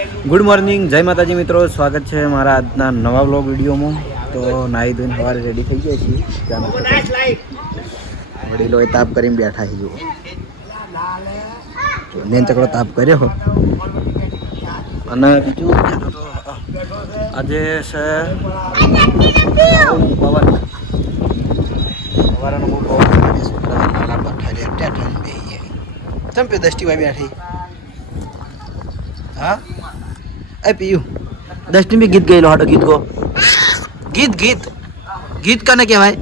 Good morning, જય માતાજી મિત્રો. સ્વાગત છે મારા આજના નવા વ્લોગ વિડીયોમાં. તો નાહી ધોઈને સવારે રેડી થઈ ગયા છીએ. વડીલોએ તાપ કરીને બેઠા છે. જુઓ મેન ચકડો તાપ કર્યો. અને બીજું આજે છે પવન. સવારનો બહુ પવન લાગે છે. નાના પથ્થર ત્યાં ચંપે દષ્ટિભાઈ બેઠી. हाँ अरे पीयू दस्टी में गीत गई लौटो गीत को गीत गीत गीत करने क्या भाई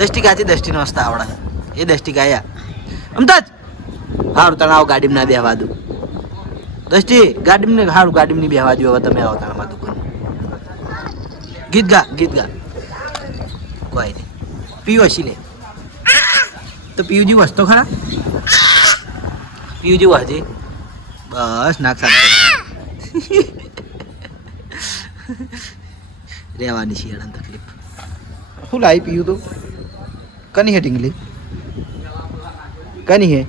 दस्टी गाती दस्टी नो हस्ता आवड़ा ये दस्टी गाया अमताज हारू तनाव गाड़ी में ना बेहवा दू दस्टी गाड़ी में हारू गाड़ी में नहीं बेहवा दू अब તમે આવો તારા દુકાન ગીત ગા કોઈ નહીં પીયુ હસી લે તો પીયુ જી વસ્તો ખરા પીયુ જી વાજી બસ નાક સાફ રહેવાની છે એના તકલીફ. શું લાવી પીયું તો કની હે ટીંગલી કની હે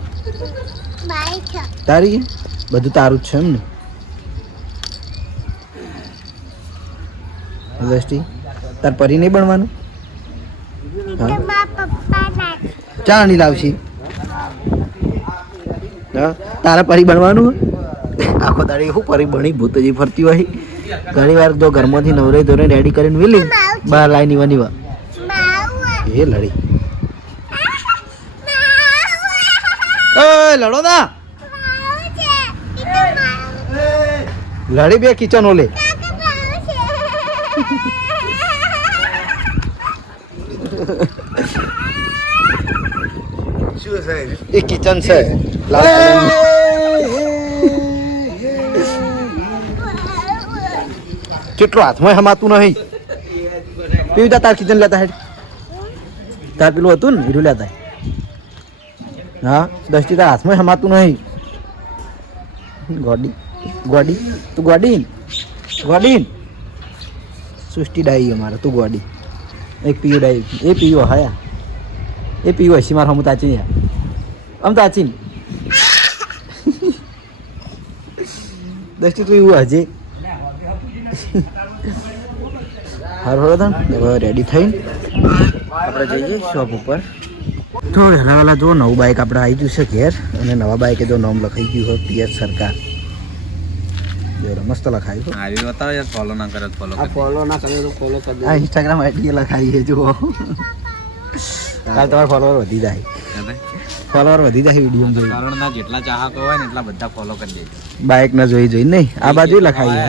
તારી બધું તારું જ છે એમ ને દૃષ્ટિ તાર પરી નહીં બનવાનું ચા નહીં લાવશી તારા પરી બનવાનું આખો દાડી શું પરી બની ભૂતજી ફરતી હોય ઘણી વાર જો ઘરમાંથી નવરે ધોરે રેડી કરીને વેલી બહાર લાઈ નીવા એ લડી લડો ના લડી બે કિચન ઓલે એ કિચન છે કેટલો હાથમાં હમાતું નહીં પીવું તાર કિચન લેતા હેડ તાર પેલું હતું ને હીરું લેતા હા દસ્તી તાર હાથમાં હમાતું નહીં ગોડી ગોડી તું ગોડી ગોડી સૃષ્ટિ ડાઈ અમારે તું ગોડી એક પીયું ડાઈ એ પીયો હાયા એ પીયું હસી મારે હમું તાચી યાર આમ તાચી દસ્તી તું એવું હજી હારું હવે રેડી થઈને આપણે જઈએ શોપ ઉપર. તો વહેલા વહેલા જો નવું બાઇક આપણે આવી ગયું છે ઘેર અને નવા બાઇકે જો નામ લખાઈ ગયું હોય પીએચ સરકાર મસ્ત લખાયું આવી બતાવો યાર ફોલો ના કરે ફોલો ફોલો ના કરે તો ફોલો કરી દે. આ ઇન્સ્ટાગ્રામ આઈડી લખાઈ છે જુઓ કાલ તમારા ફોલોવર વધી જાય ફોલોવર વધી જાય વિડીયો જોઈ કારણના જેટલા ચાહકો હોય ને એટલા બધા ફોલો કરી દે બાઇક ના જોઈ જોઈ નહીં આ બાજુ લખાઈ છે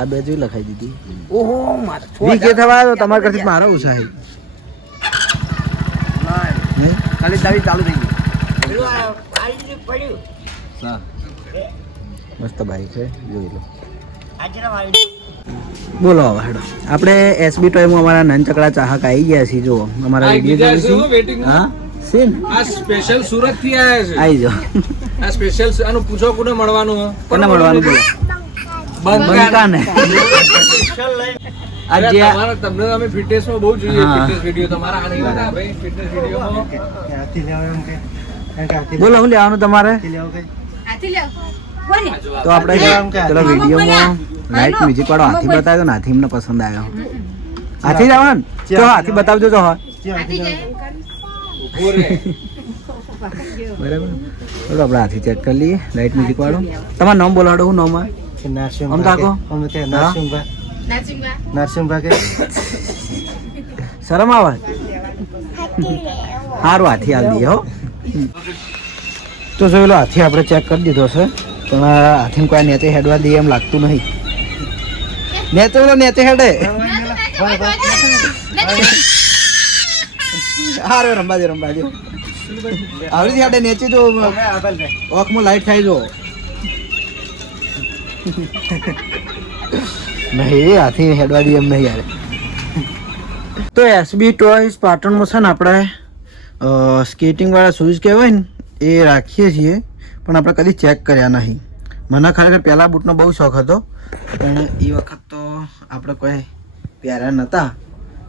આ બાજુ લખાઈ દીધી. ઓહો માર વીકે થવા તો તમારા કરતી મારો ઓછા છે નહીં ખાલી ચાવી ચાલુ થઈ ગઈ મસ્ત બાઇક છે જોઈ લો. બોલો હવે હેડો આપણે એસબી ટોયમાં અમારા નનચકડા ચાહક આવી ગયા છીએ. જુઓ અમારા વિડીયો હા આ સ્પેશિયલ સુરત થી આયા છે આવી જાઓ આ સ્પેશિયલ આનું પૂછો કોને મળવાનું કોને મળવાનું બોલો બંકા ને આજે તમારા તમને અમે ફિટનેસ માં બહુ જોઈએ ફિટનેસ વિડિયો તમારા આ નહીં લાગે ભાઈ ફિટનેસ વિડિયો માં હાથી લેવો એમ કે બોલો હું લેવાનું તમારે હાથી લેવો કોને તો આપણે ચલો વિડિયો માં લાઈટ મ્યુઝિક વાળો હાથી બતાવ્યો ને હાથી મને પસંદ આવ્યો હાથી જવાનું જો હાથી બતાવજો જો હાથી બરાબર ચલો આપણે હાથી ચેક કરી લઈએ લાઈટ મ્યુઝિક વાળો. તમારું નામ બોલાડો શું નામ આમ તાકો નરસિંહભા કે શરમ આવે સારું હાથી આવી દઈએ હો. તો જોયેલો હાથી આપણે ચેક કરી દીધો છે પણ હાથી કોઈ નેચે હેડવા દઈએ એમ લાગતું નહીં. નેચે નેચે હેડે હારો રંબાજો આવડી હેડે નેચે જો ઓખમાં લાઈટ થાય જો નહીં હાથી હેડવા દઈએ એમ નહીં યાર. તો એસબી ટોયસ પાટણમાં છે ને આપણે સ્કેટિંગ વાળા શૂઝ કહેવાય ને એ રાખીએ છીએ પણ આપણે કદી ચેક કર્યા નહીં. મને ખરેખર પહેલાં બૂટનો બહુ શોખ હતો પણ એ વખત તો આપણે કોઈ પહેર્યા નહોતા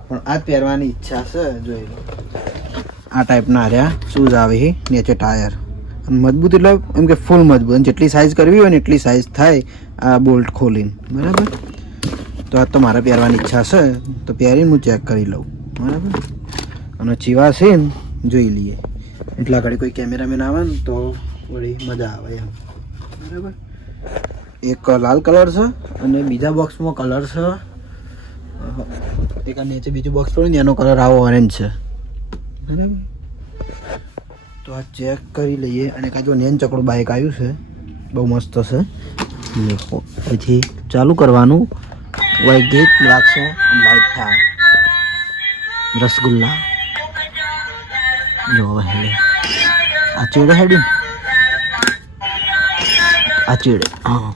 પણ આ જ પહેરવાની ઈચ્છા છે. જોઈ લો આ ટાઈપના રહ્યા શૂઝ આવે છે નીચે ટાયર મજબૂત એટલે એમ કે ફૂલ મજબૂત, અને જેટલી સાઇઝ કરવી હોય ને એટલી સાઇઝ થાય આ બોલ્ટ ખોલીને. બરાબર, તો આ તો મારે પહેરવાની ઈચ્છા છે, તો પહેરીને હું ચેક કરી લઉં. બરાબર, અને ચીવા છે ને જોઈ લઈએ, એટલા ઘડી કોઈ કેમેરામેન આવે ને તો વળી મજા આવે એમ. બરાબર, એક લાલ કલર છે અને બીજા બોક્સમાં કલર છે, એક આ નીચે બીજું બોક્સ પડ્યું ને એનો કલર આવો ઓરેન્જ છે. બરાબર, તો આ ચેક કરી લઈએ. અને કાંઈ નેન ચકડું બાઇક આવ્યું છે, બહુ મસ્ત છે. પછી ચાલુ કરવાનું, વાઈ ગીત લાગશે અને લાઈટ થાય. રસગુલ્લા જો હેડે, આ ચેડે હેડી, આ ચેડે. હા,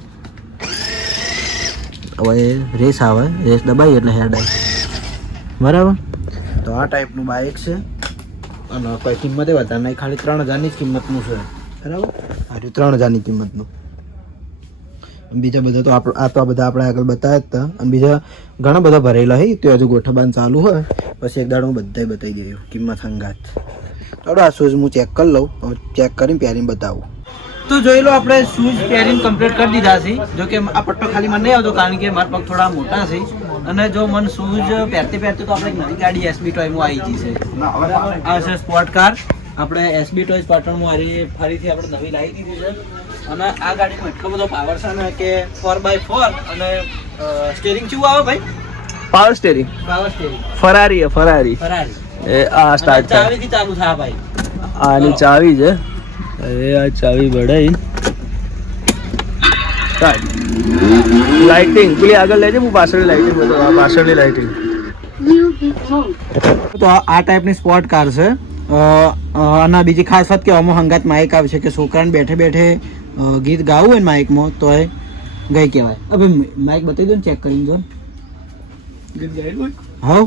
હવે રેસ આવે, રેસ દબાઈ એટલે હેડાય. બરાબર, તો આ ટાઈપનું બાઇક છે અને કોઈ કિંમતે વધારે નહીં, ખાલી 3000ની જ કિંમતનું છે. બરાબર, આ 3000ની કિંમતનું. બીજા બધા તો આ બધા આપણે આગળ બતાવ્યા જ હતા, અને બીજા ઘણા બધા ભરેલા હોય તો હજુ ગોઠવવાનું ચાલુ હોય, પછી એક દાડો હું બધાય બતાવી દઉં કિંમત હંગાત. ચાલો આ શૂઝ હું ચેક કરી લઉં, ચેક કરીને પહેરીને બતાવું. તો જોઈ લો, આપણે શૂઝ પહેરીને કમ્પ્લીટ કરી દીધા છે. જો કે આ પટ્ટો ખાલી મને નહીં આવતો, કારણ કે મારા પગ થોડા મોટા છે. અને જો મને શૂઝ પહેરતે તો આપણે એક નવી ગાડી એસબી ટોયમાં આવી ગઈ છે. આ છે સ્પોર્ટ કાર, આપણે એસબી ટોયસ પાટણમાં ફરીથી આપણે નવી લાવી દીધી છે. અને આ ગાડીમાં એટલો બધો પાવર છે ને કે 4x4, અને સ્ટીરિંગ કેવું આવે ભાઈ? પાવર સ્ટીરિંગ, ફરારી એ ફરારી એ આ સ્ટાર્ટ ચાવીથી ચાલુ થાય ભાઈ. આની ચાવી છે, એ આ ચાવી બડાઈ લાઇટિંગ પેલી આગળ લેજે, હું પાછળની લાઇટિંગ બધું, આ પાછળની લાઇટિંગ. તો આ ટાઈપની સ્પોર્ટ કાર છે. અને બીજી ખાસ વાત કે આમાં હંગાત માઇક આવે છે, કે છોકરાને બેઠે બેઠે ગીત ગાવું હોય ને માઇકમાં તો એ ગઈ કહેવાય. હવે માઇક બતાવી દો ને, ચેક કરીને જો. હા,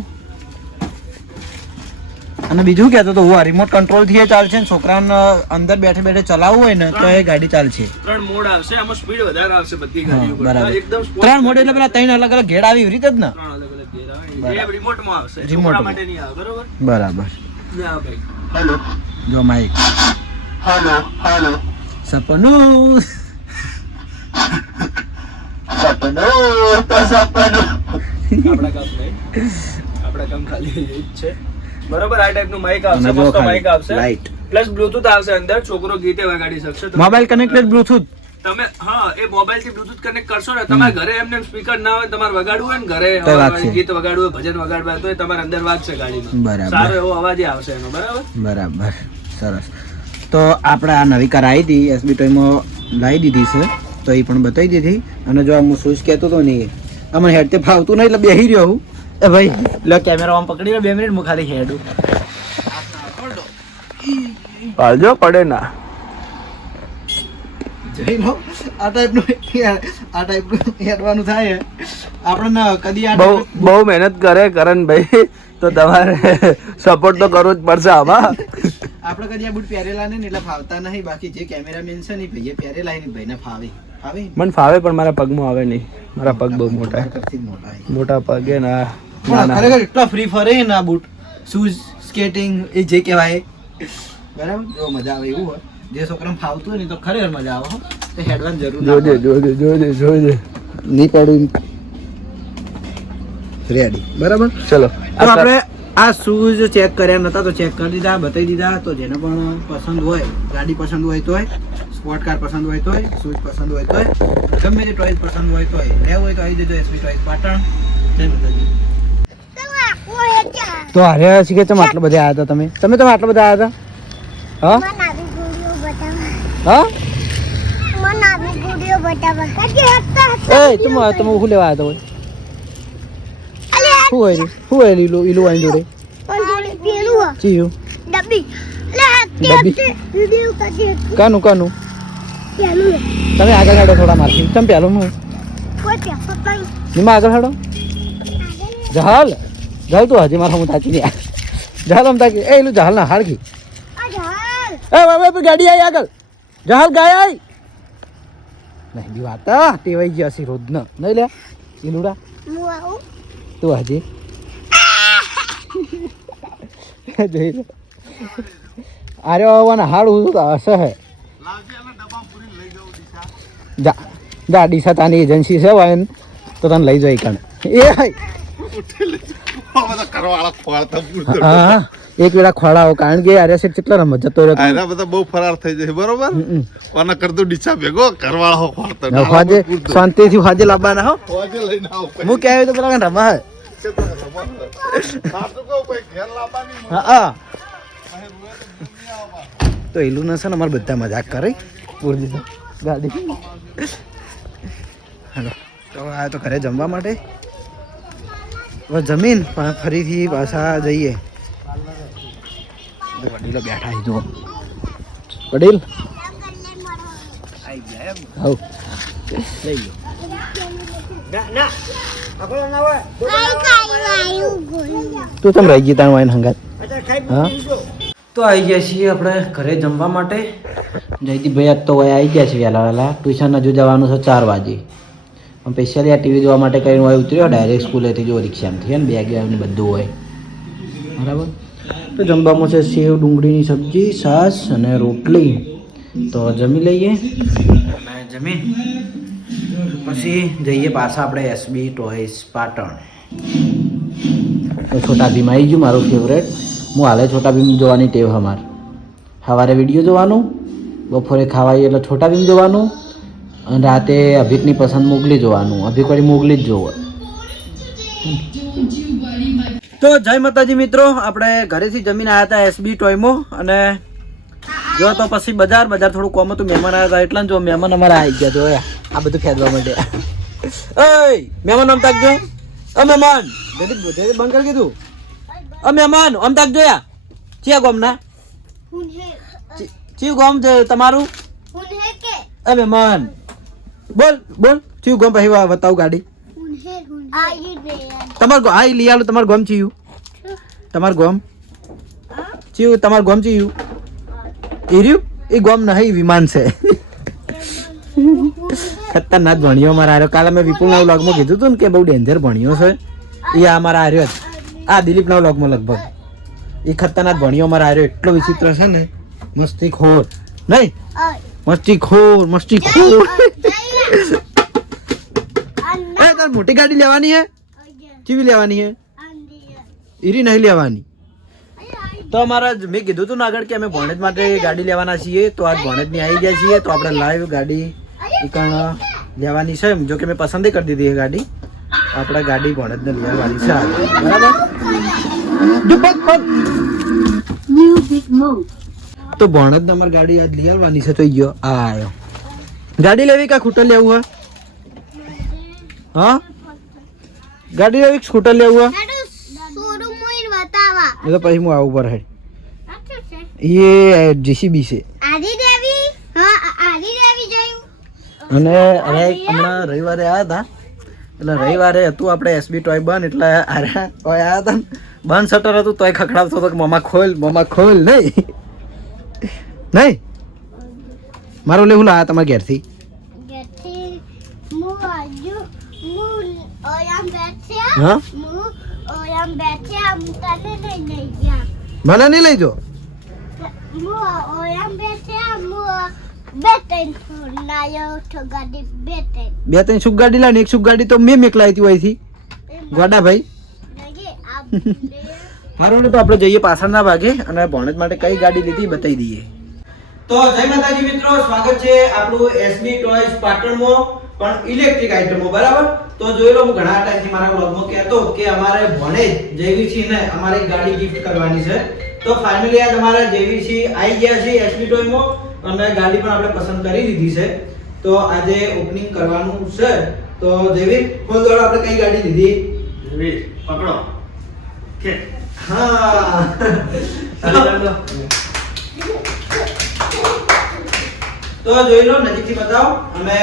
અને બીજું કહેતો તો હું રિમોટ કંટ્રોલ થી ચાલશે ને છોકરાને અંદર બેઠે બેઠે ચલાવવું હોય ને તો એ ગાડી ચાલશે. 3 મોડ આવશે, આમાં સ્પીડ વધારે આવશે બધી ગાડીઓ બરાબર. એકદમ 3 મોડ એટલે પેલા 3 અલગ અલગ ઘેડ આવી એવી રીતે જ ને? 3 અલગ અલગ ગેર આવે, એ રિમોટ માં આવશે, રિમોટ માટે નહીં આવે. બરોબર બરાબર. જા ભાઈ, હેલો જો માઇક. હેલો હેલો સપનું આપણા કામ ખાલી એ જ છે. બરોબર, આ ટાઈપનું માઇક આવશે, મસ્ત માઇક આવશે, લાઈટ પ્લસ બ્લૂટૂથ આવશે અંદર, છોકરો ગીતે વગાડી શકશે. Mobile connected Bluetooth. તમે હા, એ મોબાઈલ થી બ્લૂટૂથ કનેક્ટ કરશો ને, તમારે ઘરે એમને સ્પીકર ના હોય, તમારે વગાડવું હોય ને ઘરે, ગીત વગાડવું હોય, ભજન વગાડવા હોય, તો એ તમારે અંદર વાગશે ગાડીમાં. બરાબર, સારો એવો અવાજ આવશે એનો. બરાબર બરાબર, સરસ. તો આપણે આ નવી કાર આવી હતી એસબી ટોયમાં લાવી દીધી છે, તો એ પણ બતાવી દીધી. અને જો હું શૂઝ કહેતો હતો ને, અમને હેડ તે ફાવતું નહીં એટલે બેસી રહ્યો હું. એ ભાઈ લો કેમેરા આમ પકડી લો, 2 મિનિટ હું ખાલી હેડું. પાલજો પડે ના. જઈ લો, આ ટાઈપનું હેડવાનું થાય આપણને. કદી આ બહુ મહેનત કરે કરણભાઈ, તો તમારે સપોર્ટ તો કરવો જ પડશે આમાં. આપણે કદી આ બૂટ પહેરેલા નહીં એટલે ફાવતા નહીં. બાકી જે કેમેરામેન છે ને ભાઈએ પહેરેલા નહીં, ભાઈને ફાવે. મને ફાવે પણ મારા પગમાં આવે નહીં, મારા પગ બહુ મોટા મોટા પગે ના. ખરેખર એટલા ફ્રી ફરે ને આ બૂટ, શૂઝ, સ્કેટિંગ એ જે કહેવાય. બરાબર, જો મજા આવે એવું હોય. જે છોકરાને ફાવતું હોય ને તો ખરેખર મજા આવે. તો હેડવાની જરૂર જોજે નહીં પડું. રેડી, બરાબર. ચલો, આપણે આ શૂઝ ચેક કર્યા નતા તો ચેક કરી દીધા, બતાવી દીધા. તો જેને પણ પસંદ હોય, ગાડી પસંદ હોય તોય, સ્પોર્ટ કાર પસંદ હોય તોય, શૂઝ પસંદ હોય તોય, ગમે તે ટોયસ પસંદ હોય તોય, લેવું હોય તો આવી જજો એસબી ટોયસ પાટણ. તો હારે શીખે તમે આટલા બધા આવ્યા હતા? તમે આટલા બધા આવ્યા હતા? હા, તમે શું લેવા આવ્યા હતા? શું હોય લીલું વાઈન જોડે? ચીયું કાનું તમે આગળ હેડો થોડા મારથી. તમે પેલો હું આગળ હેડો. જહાલ તું હજી મારા હું તાકી દે. જહાલ આમ તાકી. એ એલું જહાલ ના હાડકી. એ બાબા ગાડી આવી આગળ. જહાલ ગાય આવી નહીં બી વાત ટેવાઈ ગયા છે રોજ ન નહીં લે ઈલુડા તું હજી જોઈ લે. અરે આવવાના હાડ હું તો હશે હે જા જા ડીસા તાની એજન્સી છે વાયન તો તને લઈ જાય કણ એ હા એક વેળા ખોળાઓ કારણ કે આર્યા સેટ કેટલા રમત જતો રહ્યો આયરા બધા બહુ ફરાર થઈ જાય બરોબર કોના કરતો ડીસા ભેગો ઘરવાળા હો ખોળતો હાજે શાંતિથી હાજે લાવવાના હો હોજે લઈને આવો હું કહેવાય તો પેલા રમા હે સાચું કહું ભાઈ ઘેર લાવવાની હા તો એલું ના છે ને અમારે બધા મજાક કરે પૂરી ગાડી હાલો તો આ તો ઘરે જમવા માટે હવે જમીન પણ ફરીથી પાછા જઈએ વડીલો બેઠા છે જુઓ વડીલ હવ લઈ તું તમે રહી ગઈ તાર વાઈન હંગાત હા તો આવી ગયા છીએ આપણે ઘરે જમવા માટે જયદીપભાઈ આજ તો આવી ગયા છે વહેલા વહેલા ટ્યુશન હજુ જવાનું છે 4 વાગે સ્પેશિયલી આ ટીવી જોવા માટે કરીને હોય ઉતર્યો ડાયરેક્ટ સ્કૂલેથી જો રિક્ષામાંથી હે ને બેગ ને બધું હોય બરાબર તો જમવામાં છે સેવ ડુંગળીની સબ્જી છાશ અને રોટલી તો જમી લઈએ અને જમીન પછી જઈએ પાછા આપણે એસબી ટોયસ પાટણ તો છોટા ભીમ આવી ગયું મારું ફેવરેટ હું હાલે છોટા ભીમ જોવાની ટેવ અમાર સવારે વિડીયો જોવાનું બપોરે ખાવાય એટલે છોટા ભીમ જોવાનું અને રાતે અભિકની પસંદ મોગલી જોવાનું અભિકવાળી મોગલી જ જોવો તો જય માતાજી મિત્રો આપણે ઘરેથી જમીન આવ્યા હતા એસબી ટોયમાં અને જો તો પછી બજાર થોડું કોમ હતું મહેમાન આવ્યા હતા એટલે જો મહેમાન અમારા આવી ગયા જોયા આ બધું ખેદવા માટે ઓય મહેમાન આમ તાકજો મહેમાન બંધ કરી કીધું મહેમાન આમ તાક જોયા ચિયા ગોમ ના ચિયું ગોમ છે તમારું મહેમાન બોલ ચિયું ગોમ પછી બતાવું ગાડી તમાર હા લઈ આલો તમારું ગોમ ચિયું તમારું ગોમ ચિયું તમારું ગોમ ચિયું એર્યું એ ગોમ નહીં વિમાન છે ખતરનાક ભણ્યો મારા હાર્યો કાલે મેં વિપુલના વ્લોગમાં કીધું હતું ને કે બહુ ડેન્જર ભણ્યો છે એ આ મારા હાર્યો જ આ દિલીપના વ્લોગમાં લગભગ એ ખતરનાક ભણ્યો મારા હાર્યો એટલો વિચિત્ર છે ને મસ્તી ખોર નહીં મસ્તી ખોર તાર મોટી ગાડી લેવાની હે કેવી લેવાની હે ઈરી નહીં લેવાની તો અમારા મેં કીધું હતું ને આગળ કે અમે ભણેજ માટે ગાડી લેવાના છીએ તો આજ ભણેજની આવી ગયા છીએ તો આપણે લાઈવ ગાડી લેવાની છે જો કે મેં પસંદ કરી દીધી એ ગાડી આપણે ગાડી ભણેજને લેવાની છે તો ભણેજને અમારી ગાડી આજ લઈ આવવાની છે તો ગયો આ આવ્યો ગાડી લેવી કા સ્કૂટર લેવું હે હા ગાડી લેવી સ્કૂટર લેવું હે એ તો પછી હું આવું પર હે ये जेसीबी से અને હમણાં રવિવારે આવ્યા હતા એટલે રવિવારે હતું આપણે એસબી ટોય બંધ એટલે આવ્યા હતા બંધ શટર હતું તોય ખખડાવતો હતો કે મમ્મા ખોલ નહીં મારું લેવું લાયા તમારા ઘેરથી હા મને નહીં લઈ જો બે ત્રણ સુખ ગાડી લાવી એક સુખ ગાડી તો મેં મેકલાઈ હતી અહીંથી ગોડા ભાઈ સારું તો આપણે જઈએ પાછળના ભાગે અને ભણેજ માટે કઈ ગાડી લીધી બતાવી દઈએ તો જય માતાજી મિત્રો સ્વાગત છે આપણું એસબી ટોયસ પાટણમાં પણ ઇલેક્ટ્રિક આઇટમો બરાબર તો જોઈ લો હું ઘણા ટાઈમથી મારા વ્લોગમાં કહેતો કે અમારે ભણેજ જયવીરસિંહને અમારી ગાડી ગિફ્ટ કરવાની છે તો ફાઇનલી આજ અમારા જયવીરસિંહ આવી ગયા છે એસબી ટોયમાં અને ગાડી પણ આપણે પસંદ કરી લીધી છે તો આજે ઓપનિંગ કરવાનું છે તો જયવીર ફોન દ્વારા આપણે કઈ ગાડી લીધી જયવીર પકડો કે હા તો જોઈ લો નજીકથી બતાવો અમે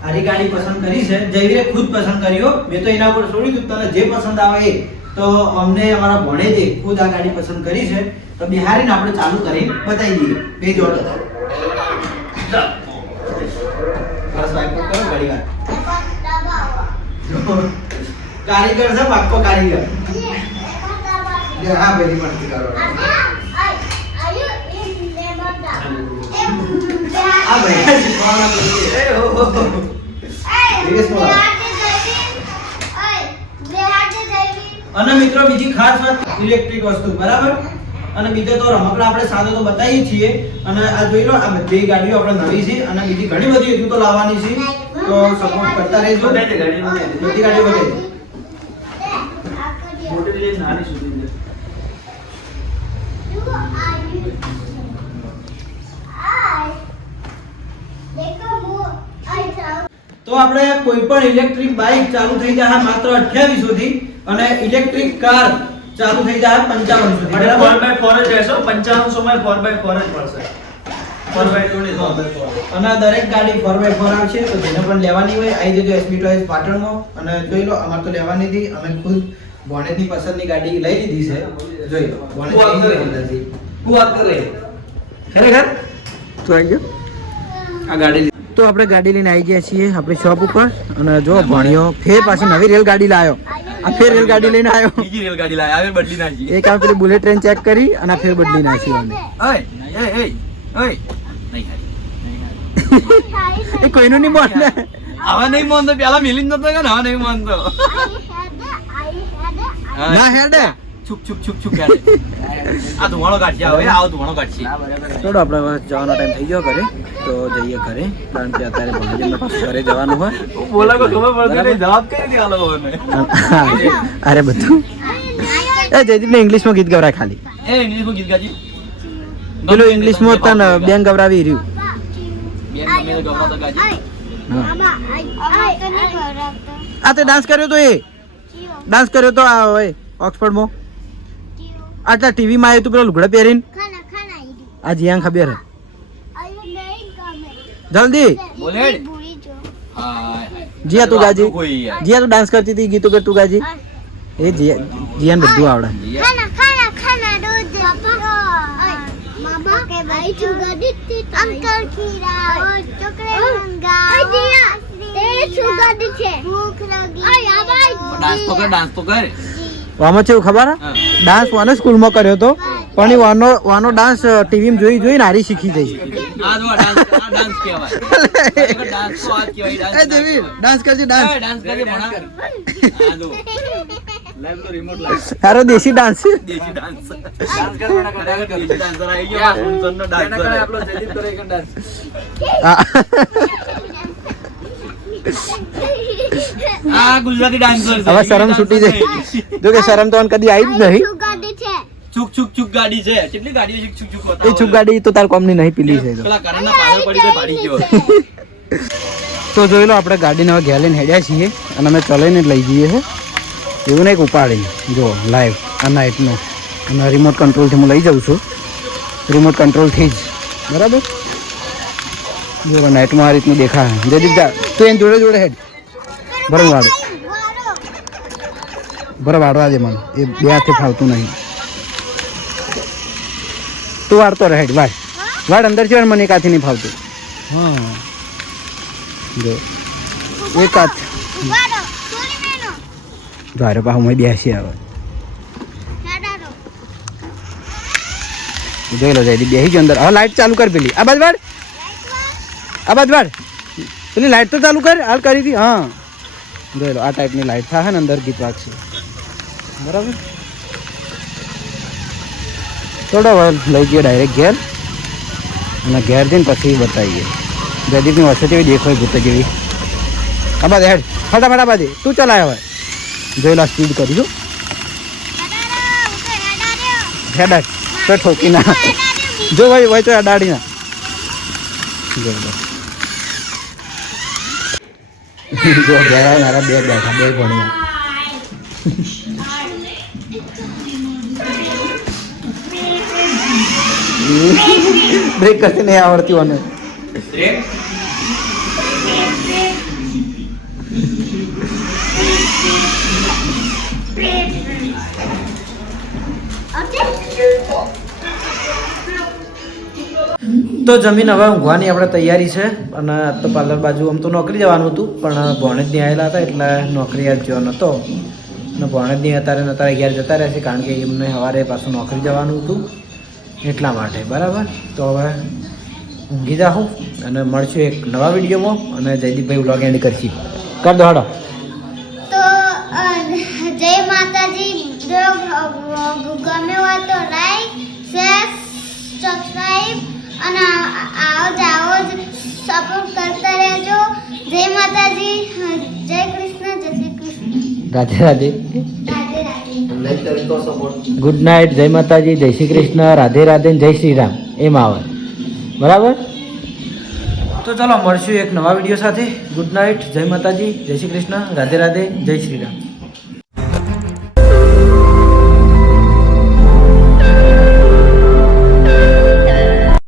આરી ગાડી પસંદ કરી છે જયવીરે ખુદ પસંદ કર્યો મેં તો એના ઉપર છોડી દીધું તને જે પસંદ આવે એ તો અમને અમારા ભણેજે ખુદ આ ગાડી પસંદ કરી છે તો બિહારીને આપણે ચાલુ કરી બતાવી દઈએ બે જોડ બસ વાઇપ કરો ગાડી કારીગર છે પાક્કો કારીગર હા બેરી પડતી કરો આ ભાઈ શીખવાના એ હો અને મિત્રો બીજી ખાસ વાત ઇલેક્ટ્રિક વસ્તુ બરાબર અને બીજો તો રમકડા આપણે સાદો તો બતાવીએ છીએ અને આ જોઈ લો આ બધી ગાડીઓ આપણે નવી છે અને બીજી ઘણી બધી હજુ તો લાવવાની છે તો સપોર્ટ કરતા રહેજો બધી ગાડીઓ બતાવી મોટી લઈને નાની સુધી તો આપણે કોઈ પણ ઇલેક્ટ્રિક બાઇક ચાલુ થઈ જાય માત્ર 2800 થી અને ઇલેક્ટ્રિક કાર ચાલુ થઈ જાય 5500 થી બરાબર 4x4 જ રહેશો 5500 માં 4x4 જ પડશે 4x2 અને દરેક ગાડી 4x4 આવશે તો જેને પણ લેવાની હોય આવી જજો એસબી ટોયસ પાટણમાં અને જોઈ લો અમાર તો લેવાની હતી અમે ખુદ બોનેટની પસંદની ગાડી લઈ લીધી છે જોઈ લો બોનેટ ની વાત કરે ખરેખર તો આવી ગયો આ ગાડી તો આપણે ગાડી લઈને આવી ગયા છીએ આપણી શોપ ઉપર અને જો ભણ્યો ફેર પાછી નવી રેલગાડી લાવ્યો આ ફેર રેલગાડી લઈને આવ્યો બીજી રેલગાડી લાવી આવે બદલી નાખી એક આ પેલી બુલેટ ટ્રેન ચેક કરી અને ફેર બદલી નાખી અમે ઓય એ નહીં એ કોઈનું નહીં બોલ ને હવે નહીં માનતો પેલા મિલી નતો કે હવે નહીં માનતો ના હેડે છુક છુક છુક છુક હેડે આ ધુમાડો કાઢી આવે આવ ધુમાડો કાઢી થોડો આપણે જવાનો ટાઈમ થઈ ગયો ઘરે તો જઈએ ઘરે કારણ કે અત્યારે ભણજનને પાછું ઘરે જવાનું હોય બોલા કો ખબર પડતી નહીં જવાબ કઈ દી આલો મને અરે બધું એ જયદીપને ઇંગ્લિશમાં ગીત ગવરાય ખાલી એ ઇંગ્લિશમાં ગીત ગાજી પેલું ઇંગ્લિશમાં તને બેન ગવરાવી રહ્યું બેન ગમે તો ગવરાતો ગાજી આ તે ડાન્સ કર્યો તો એ ડાન્સ કર્યો તો આ હોય ઓક્સફર્ડમાં આટલા ટીવીમાં આવ્યું તું પેલો લુગડા પહેરીને આ જીયાન ખબર હે જલ્દી બોલે જીયા તું ગાજી જીયા તું ડાન્સ કરતી હતી ગીતો કર તું ગાજી એ જીયાન બધું આવડે અંકલ ખીરા ચોકલેટ મંગાવો ભૂખ લાગી ડાન્સ તો કર આમાં કેવું ખબર ડાન્સ વાને સ્કૂલમાં કર્યો તો પણ એ વાનો ડાન્સ ટીવીમાં જોઈ નારી શીખી જઈ આ જો ડાન્સ કહેવાય ડાન્સ તો આ કહેવાય એ દેવી ડાન્સ કરજે ડાન્સ કરજે ભણા આ જો લાઈવ તો રિમોટ લાઈવ તારો દેશી ડાન્સ દેશી ડાન્સ કર ભણા કર દેશી ડાન્સર આવી ગયો ફૂલસનનો ડાન્સ કરે આપણો જયદીપ કરે એક ડાન્સ આ ગુજરાતી ડાન્સર છે હવે શરમ છૂટી જાય જો કે શરમ તો કદી આવી જ નહીં છુક છુક છુક ગાડી છે કેટલી ગાડીઓ છુક છુક છુક એ છુક ગાડી તો તાર કોમની નહીં પીલી છે પેલા કરણના પાછળ પડી તો પાડી ગયો તો જોઈ લો આપણે ગાડીને હવે ઘેર લઈને હેડ્યા છીએ અને અમે ચલાવીને લઈ જઈએ છે એવું નહીં ઉપાડી જો લાઈવ આ નાઇટનો અને રિમોટ કંટ્રોલથી હું લઈ જાઉં છું રિમોટ કંટ્રોલથી જ બરાબર જો નાઇટમાં આ રીતનું દેખાય જયદીપ જા તું એને જોડે જોડે હેડ બરાબર વાળો બરાબર વાળવા દે મને એ બે હાથે ફાવતું નહીં તું વાળતો રહે વાડ અંદર છે મને એક હાથે નહીં ફાવતું હા જો એક હાથ દ્વારે પાછું મેં બેસી આવે જોઈ લો જયદીપ બેસી ગયો અંદર હવે લાઈટ ચાલુ કર પેલી આ બાજુ વાડ પેલી લાઈટ તો ચાલુ કર હાલ કરી હતી હા જોઈ લો આ ટાઈપની લાઈટ થાય ને અંદર ગીત વાગશે બરાબર થોડો વાર લઈ ગયો ડાયરેક્ટ ઘેર અને ઘેર જઈને પછી બતાવીએ જયદીપની વચ્ચે જેવી દેખાય ભૂત જેવી આ બાદ હેડ ફટાફટ આ બાજુ તું ચલાય હવે જોઈ લો સ્પીડ કરીશું હેડ તો ઠોકી ના જો ભાઈ હોય તો અડાડી ના જોઈ લો જો ઘેરા મારા બે બેઠા બે ભણ્યા બ્રેક કરતી નહીં આવડતી મને તો જમીન હવે ઊંઘવાની આપણે તૈયારી છે અને તો પાર્લર બાજુ આમ તો નોકરી જવાનું હતું પણ ભણેજ નહીં આવેલા હતા એટલે નોકરી આજ જવાનો નહોતો ને ભણેજ નહીં અત્યારે ઘેર જતા રહેશે કારણ કે એમને સવારે પાછું નોકરી જવાનું હતું એટલા માટે બરાબર તો હવે ઊંઘી જાઉં અને મળશું એક નવા વિડીયોમાં અને જયદીપભાઈ વ્લોગ એન્ડ કરશી કર દો હાડો. તો જય માતાજી. જો ગમે હોય તો લાઈક શેર સબસ્ક્રાઈબ અને આવો જ સપોર્ટ કરતા રહેજો. જય માતાજી. જય કૃષ્ણ. જય શ્રી કૃષ્ણ. રાધે રાધે. રાધે રાધે. Good night. જય માતાજી. જય શ્રી કૃષ્ણ. રાધે રાધે. જય શ્રી રામ. એમ આવે બરાબર. તો ચાલો મળશું એક નવા વિડીયો સાથે. Good night. જય માતાજી. જય શ્રી કૃષ્ણ. રાધે રાધે. જય શ્રી રામ.